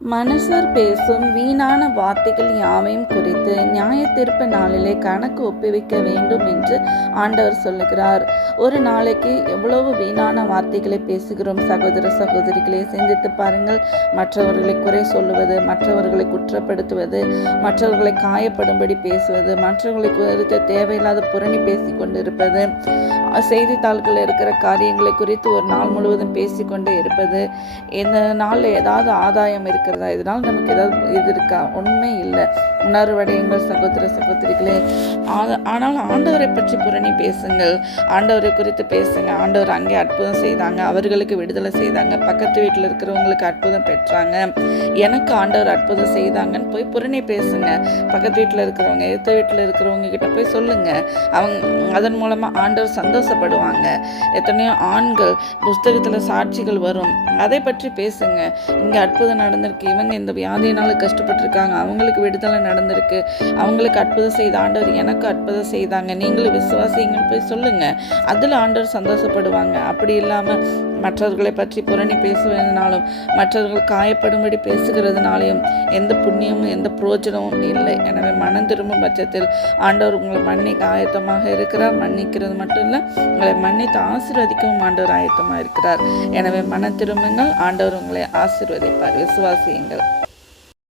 மனுஷர் பேசும் வீணான வார்த்தைகள் யாவையும் குறித்து நியாயத்தீர்ப்பு நாளிலே கணக்கு ஒப்புவிக்க வேண்டும் என்று ஆண்டவர் சொல்லுகிறார். ஒரு நாளைக்கு எவ்வளவு வீணான வார்த்தைகளை பேசுகிறோம் சகோதர சகோதரிகளை சிந்தித்து பாருங்கள். மற்றவர்களை குறை சொல்லுவது, மற்றவர்களை குற்றப்படுத்துவது, மற்றவர்களை காயப்படும்படி பேசுவது, மற்றவர்களை குறித்து தேவையில்லாத புரணி பேசி கொண்டிருப்பது, செய்தித்தாள்களில் இருக்கிற காரியங்களை குறித்து ஒரு நாள் முழுவதும் பேசிக்கொண்டே இருப்பது. இந்த நாளில் ஏதாவது ஆதாயம் இருக்கிறதா? இதனால் நமக்கு ஏதாவது இது இருக்கா? உண்மை இல்லை. உணர்வடையுங்கள் சகோதர சகோதரிகளே. ஆனால் ஆண்டவரை பற்றி புரணி பேசுங்கள், ஆண்டவரை குறித்து பேசுங்க. ஆண்டவர் அங்கே அற்புதம் செய்தாங்க, அவர்களுக்கு விடுதலை செய்தாங்க, பக்கத்து வீட்டில் இருக்கிறவங்களுக்கு அற்புதம் பெற்றாங்க, எனக்கு ஆண்டவர் அற்புதம் செய்தாங்கன்னு போய் புரணி பேசுங்க. பக்கத்து வீட்டில் இருக்கிறவங்க, எதிர்த்த வீட்டில் இருக்கிறவங்க கிட்ட போய் சொல்லுங்க. அதன் மூலமாக ஆண்டவர் சந்தோஷப்படுவாங்க. எத்தனையோ ஆண்கள் புஸ்தகத்தில் சாட்சிகள் வரும், அதை பற்றி பேசுங்க. இங்கே அற்புதம் நடந்திருக்கு, இவங்க இந்த வியாதியினால கஷ்டப்பட்டிருக்காங்க, அவங்களுக்கு விடுதலை நடந்திருக்கு, அவங்களுக்கு அற்புதம் செய்த ஆண்டவர் எனக்கு அற்புதம் செய்தாங்க, நீங்களும் விசுவாசிங்கன்னு போய் சொல்லுங்க. அதில் ஆண்டவர் சந்தோஷப்படுவாங்க. அப்படி இல்லாமல் மற்றவர்களை பற்றி புரணி பேசுவதனாலும் மற்றவர்கள் காயப்படும்படி பேசுகிறதுனாலையும் எந்த புண்ணியமும் எந்த பிரயோஜனமும் இல்லை. எனவே மனம் திரும்பும் பட்சத்தில் ஆண்டவர் உங்களை மன்னிக்க ஆயத்தமாக இருக்கிறார். மன்னிக்கிறது மட்டும் இல்லை, உங்களை மன்னித்து ஆசீர்வதிக்கவும் ஆண்டவர் ஆயத்தமாக இருக்கிறார். எனவே மனம் திரும்புங்கள், ஆண்டவர் உங்களை ஆசீர்வதிப்பார். விசுவாசியுங்கள்.